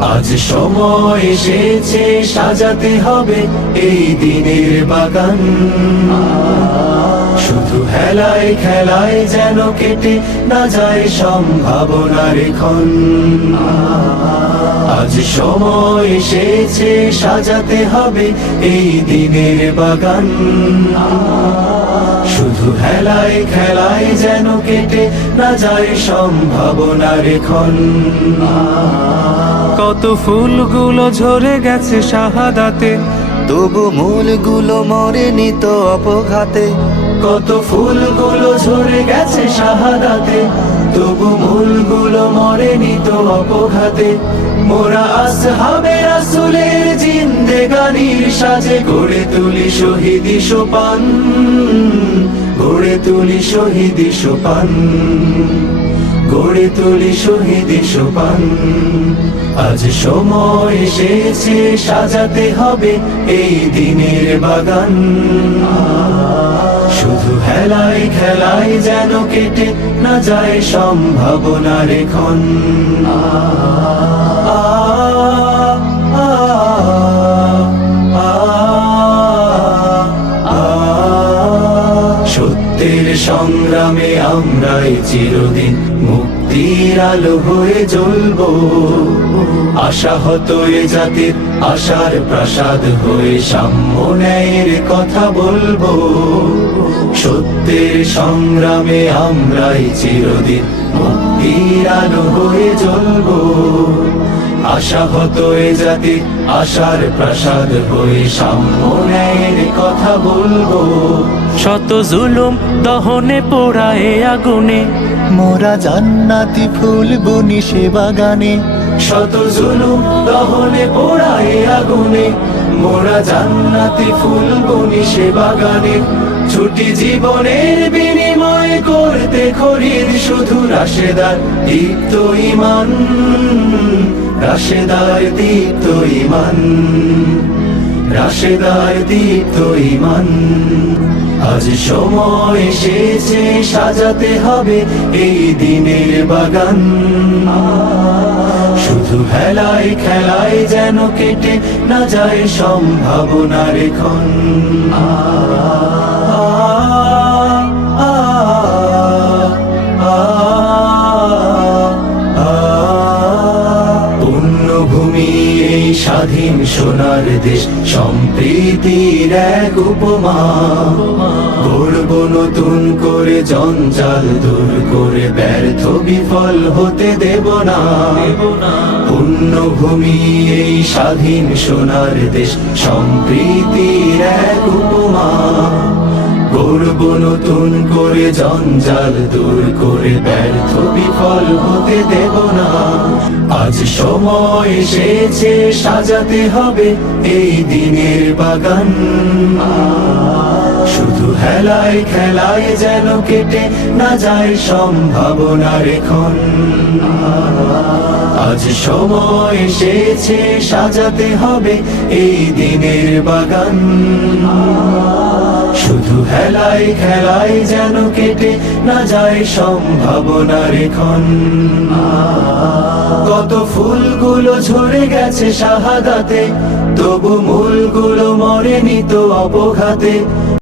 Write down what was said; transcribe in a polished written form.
আজ সময় এসেছে সাজাতে হবে এই দিনের বাগান। শুধু হেলায় খেলায় যেন কেটে না যায় সম্ভাবনার ক্ষণ। আজ সময় এসেছে সাজাতে হবে এই দিনের বাগান। শুধু হেলায় খেলায় যেন কেটে না যায় সম্ভাবনার ক্ষণ। কত ফুলগুলো ঝরে গেছে শাহাদাতে, তবু মূলগুলো মরেনি তো অপঘাতে। কত ফুলগুলো ঝরে গেছে শাহাদাতে, তবু মূলগুলো মরেনি তো অপঘাতে। মোরা আসহাবে রাসূলের জিন্দেগানির সাজে গড়ে তুলি শহীদি সোপান, গড়ে তুলি শহীদি সোপান, গড়ে তুলি শহীদি সোপান। আজ সময় এসেছে সাজাতে হবে এই দিনের বাগান। শুধু হেলায় খেলায় যেন কেটে না যায় সম্ভাবনার ক্ষণ। সত্যের সংগ্রামে আমরাই চিরদিন মুক্তির আলো হয়ে জ্বলবো। আশাহত এ জাতির আশার প্রাসাদ হয়ে সাম্য ন্যায়ের কথা বলবো। সত্যের সংগ্রামে আমরাই চিরদিন মুক্তির আলো হয়ে জ্বলবো। আশাহত এ জাতির আশার প্রাসাদ হয়ে সাম্য ন্যায়ের কথা বলবো। শত জুলুম দহনে পোড়ায় আগুনে, মোরা জান্নাতি ফুল বুনি সে বাগানে। শত জুলুম দহনে পোড়ায় আগুনে, মোরা জান্নাতি ফুল বুনি সে বাগানে। ছুটি জীবনের বিনিময় করতে খরিদ শুধু রাশেদার দীপ্ত ঈমান, রাশেদার দীপ্ত ঈমান, রাশেদার দীপ্ত ঈমান। আজ সময় এসেছে সাজাতে হবে এই দিনের বাগান। শুধু হেলায় খেলায় যেন কেটে না যায় সম্ভাবনার ক্ষণ। পুণ্যভূমি এই স্বাধীন সোনার দেশ, সম্প্রীতির এক উপমা। গড়ব নতুন করে জঞ্জাল দূর করে, ব্যর্থ বিফল হতে দেব না। পুণ্যভূমি এই স্বাধীন সোনার দেশ, সম্প্রীতির এক উপমা। গড়ব নতুন করে জঞ্জাল দূর করে, ব্যর্থ বিফল হতে দেব না। আজ সময় এসেছে সাজাতে হবে এই দিনের বাগান। শুধু হেলায় খেলায় যেন কেটে না যায় সম্ভাবনার ক্ষণ। আজ সময় এসেছে সাজাতে হবে এই দিনের বাগান। শুধু হেলায় খেলায় যেন কেটে না যায় সম্ভাবনার ক্ষণ। কত ফুলগুলো ঝরে গেছে শাহাদাতে, তবু মূলগুলো মরেনি তো অপঘাতে।